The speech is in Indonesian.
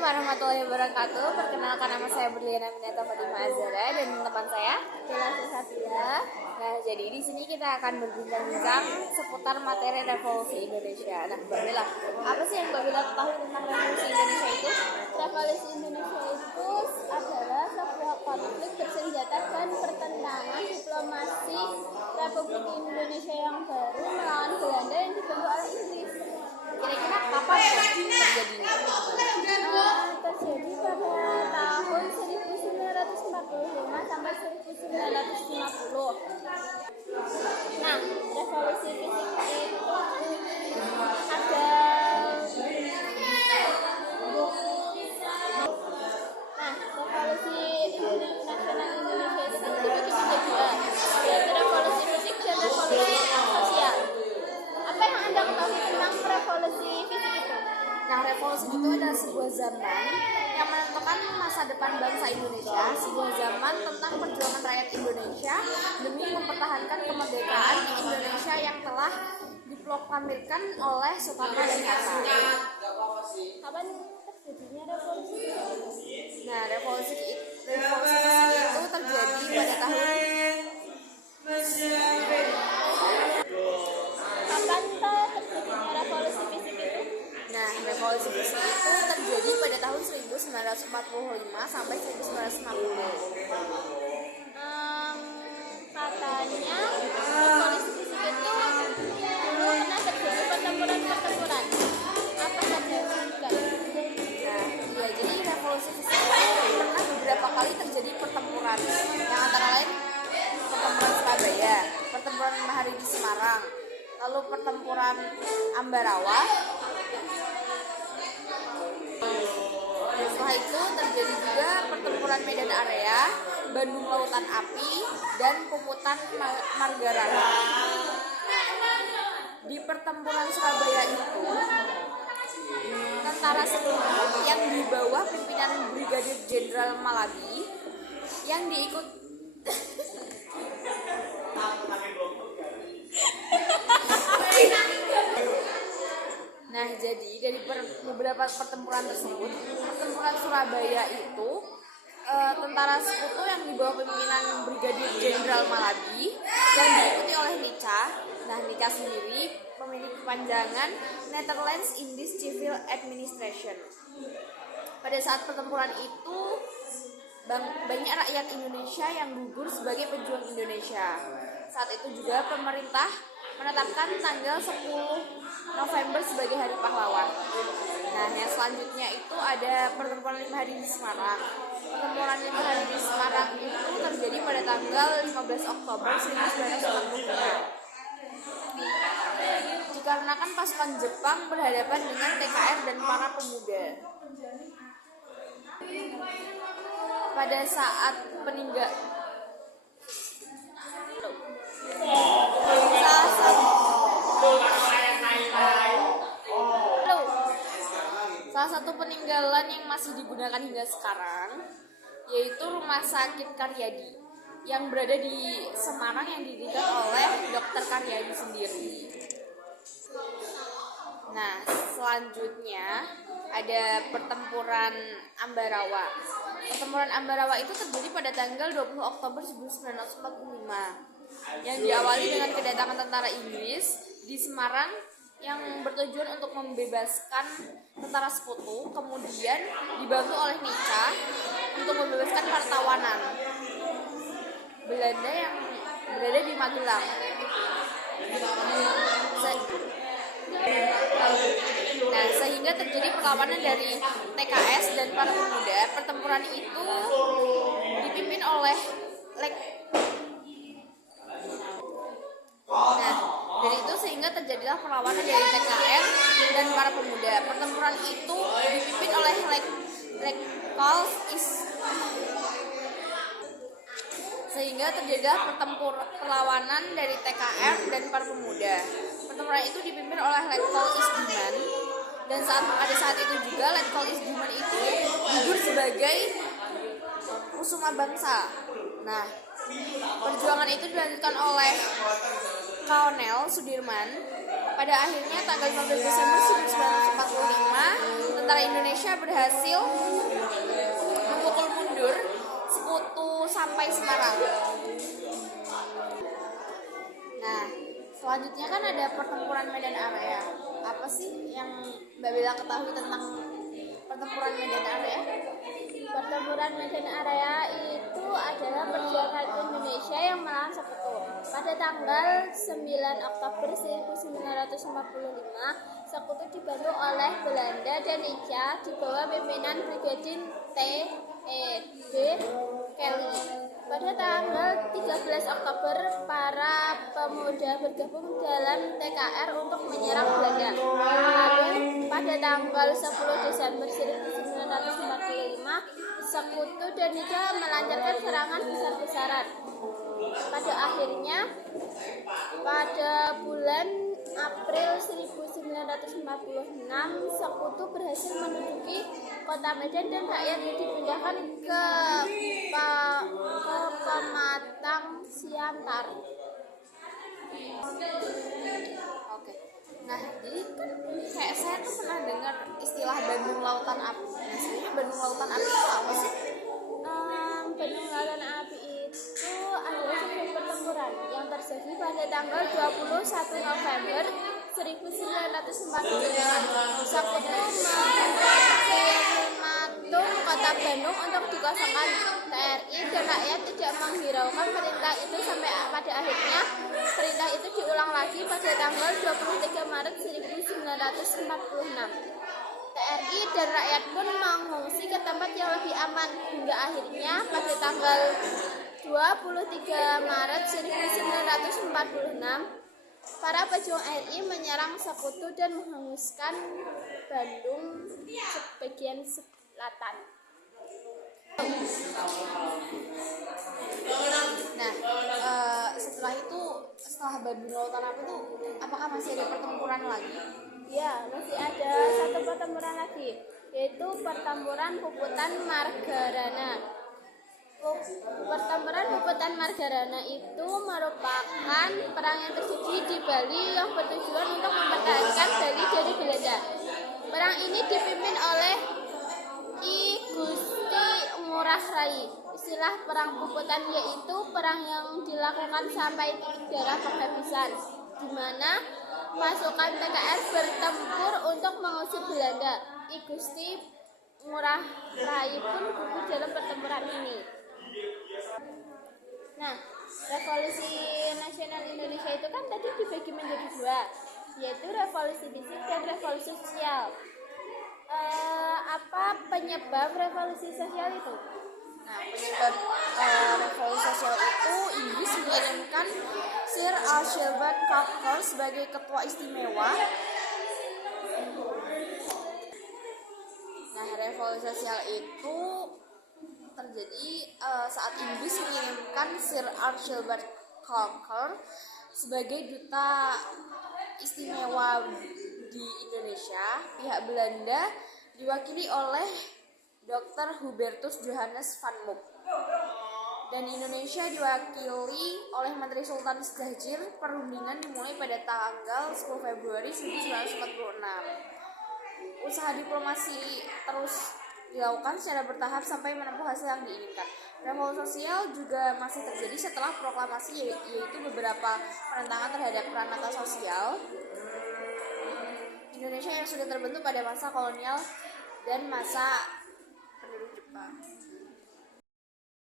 Assalamualaikum warahmatullahi wabarakatuh. Perkenalkan, nama saya Berliana Minata Fatimah Azhara dan teman saya Bella Susatila. Nah, jadi di sini kita akan berbincang-bincang seputar materi revolusi Indonesia. Nah, Mbak Bella, apa sih yang Mbak Bella ketahui tentang revolusi Indonesia itu? Revolusi Indonesia itu adalah sebuah konflik bersenjata dan pertentangan diplomasi Republik Indonesia yang baru melawan Belanda yang dibentuk oleh Inggris. Kira-kira kapan terjadinya? Terjadi pada tahun 1945 sampai 1950. Nah, revolusi fisik itu ada revolusi nasional Indonesia itu terbagi menjadi dua, yaitu revolusi fisik dan revolusi sosial. Apa yang Anda ketahui tentang revolusi fisik itu? Nah, revolusi itu adalah sebuah zaman yang menentukan masa depan bangsa Indonesia, sebuah zaman tentang perjuangan rakyat Indonesia demi mempertahankan kemerdekaan Indonesia yang telah diproklamirkan oleh Soekarno dan Hatta. Kapan terjadinya revolusi fisik? Nah, revolusi fisik itu terjadi pada tahun revolusi fisik itu terjadi pada tahun 1945 sampai 1960. Katanya revolusi fisik itu dulu pernah terjadi pertempuran. Apa saja juga? Nah, ya, jadi revolusi fisik itu pernah beberapa kali terjadi pertempuran, yang antara lain pertempuran Surabaya, pertempuran Mahari di Semarang, lalu pertempuran Ambarawa. Setelah itu terjadi juga pertempuran Medan Area, Bandung Lautan Api, dan Puputan Margarara. Di pertempuran Surabaya itu, tentara sekutu yang di bawah pimpinan Brigadir Jenderal Malabi yang diikut Nah, jadi dari beberapa pertempuran tersebut, pertempuran Surabaya itu tentara sekutu yang di bawah pimpinan Brigadir Jenderal Malabi dan diikuti oleh Nica. Nah, Nica sendiri memiliki kepanjangan Netherlands Indies Civil Administration. Pada saat pertempuran itu, banyak rakyat Indonesia yang gugur sebagai pejuang Indonesia. Saat itu juga pemerintah menetapkan tanggal 10 November sebagai Hari Pahlawan. Nah, yang selanjutnya itu ada pertempuran 5 hari di Semarang. Pertempuran 5 hari di Semarang itu terjadi pada tanggal 15 Oktober 1945. Dikarenakan pasukan Jepang berhadapan dengan TKR dan para pemuda. Pada saat salah satu peninggalan yang masih digunakan hingga sekarang yaitu Rumah Sakit Karyadi yang berada di Semarang yang didirikan oleh Dr. Karyadi sendiri. Nah, selanjutnya ada pertempuran Ambarawa. Pertempuran Ambarawa itu terjadi pada tanggal 20 Oktober 1945 yang diawali dengan kedatangan tentara Inggris di Semarang yang bertujuan untuk membebaskan tentara sekutu, kemudian dibantu oleh Nica untuk membebaskan para tawanan Belanda yang berada di Magelang. Nah, sehingga terjadi perlawanan dari TKS dan para pemuda. Pertempuran itu dipimpin oleh dari itu sehingga terjadilah perlawanan dari TKR dan para pemuda. Pertempuran itu dipimpin oleh sehingga terjadilah perlawanan dari TKR dan para pemuda. Pertempuran itu dipimpin oleh Letkol Isdiman, dan pada saat itu juga Letkol Isdiman itu gugur sebagai Kusuma Bangsa. Nah, perjuangan itu dilanjutkan oleh Kolonel Sudirman. Pada akhirnya tanggal 15 Desember 1945 Sementara Indonesia berhasil memukul mundur Sekutu sampai Semarang. Nah, selanjutnya kan ada pertempuran Medan Area. Apa sih yang Mbak Bella ketahui tentang pertempuran Medan Area? Pertempuran Medan Area itu adalah perjuangan Indonesia yang melawan Sekutu. Pada tanggal 9 Oktober 1945, Sekutu dibantu oleh Belanda dan Inca di bawah pimpinan Brigadir T.E.D. Kelly. Pada tanggal 13 Oktober, para pemuda bergabung dalam TKR untuk menyerang Belanda. Lalu, pada tanggal 10 Desember 1945, Sekutu dan Inca melancarkan serangan besar-besaran. Pada akhirnya, pada bulan April 1946, Sekutu berhasil menduduki kota Medan dan rakyat dipindahkan ke Pematang Siantar. Oke. Nah, jadi kan kayak saya tuh pernah dengar istilah Bandung Lautan Api. Nah, sebenarnya Bandung Lautan Api itu apa sih? Bandung Lautan Api itu adalah sebuah pertempuran yang terjadi pada tanggal 21 November 1945. Sekutu mengultimatum kota Bandung untuk dikosongkan. TNI dan rakyat tidak menghiraukan perintah itu sampai pada akhirnya perintah itu diulang lagi pada tanggal 23 Maret 1946. TNI dan rakyat pun mengungsi ke tempat yang lebih aman hingga akhirnya pada tanggal 23 Maret 1946 para pejuang RI menyerang Sekutu dan menghanguskan Bandung sebagian selatan. Nah, setelah Bandung Lautan Api itu, apakah masih ada pertempuran lagi? Ya, masih ada satu pertempuran lagi, yaitu pertempuran Puputan Margarana. Pertempuran Puputan Margarana itu merupakan perang yang terjadi di Bali yang bertujuan untuk mempertahankan Bali dari Belanda. Perang ini dipimpin oleh I Gusti Ngurah Rai. Istilah perang Puputan yaitu perang yang dilakukan sampai titik darah penghabisan, di mana pasukan TKR bertempur untuk mengusir Belanda. I Gusti Ngurah Rai pun gugur dalam pertempuran ini. Nah, Revolusi Nasional Indonesia itu kan tadi dibagi menjadi dua, yaitu revolusi fisik dan revolusi sosial. Apa penyebab revolusi sosial itu? Nah, penyebab revolusi sosial itu Inggris mengirimkan Sir Archibald Cocker sebagai ketua istimewa. Nah, revolusi sosial itu terjadi saat Inggris mengirimkan Sir Archibald Cocker sebagai duta istimewa di Indonesia. Pihak Belanda diwakili oleh Dr. Hubertus Johannes van Mook, dan Indonesia diwakili oleh Menteri Sultan Syahrir. Perundingan dimulai pada tanggal 10 Februari 1946. Usaha diplomasi terus dilakukan secara bertahap sampai menempuh hasil yang diinginkan. Revolusi sosial juga masih terjadi setelah proklamasi, yaitu beberapa penentangan terhadap peranata sosial Indonesia yang sudah terbentuk pada masa kolonial dan masa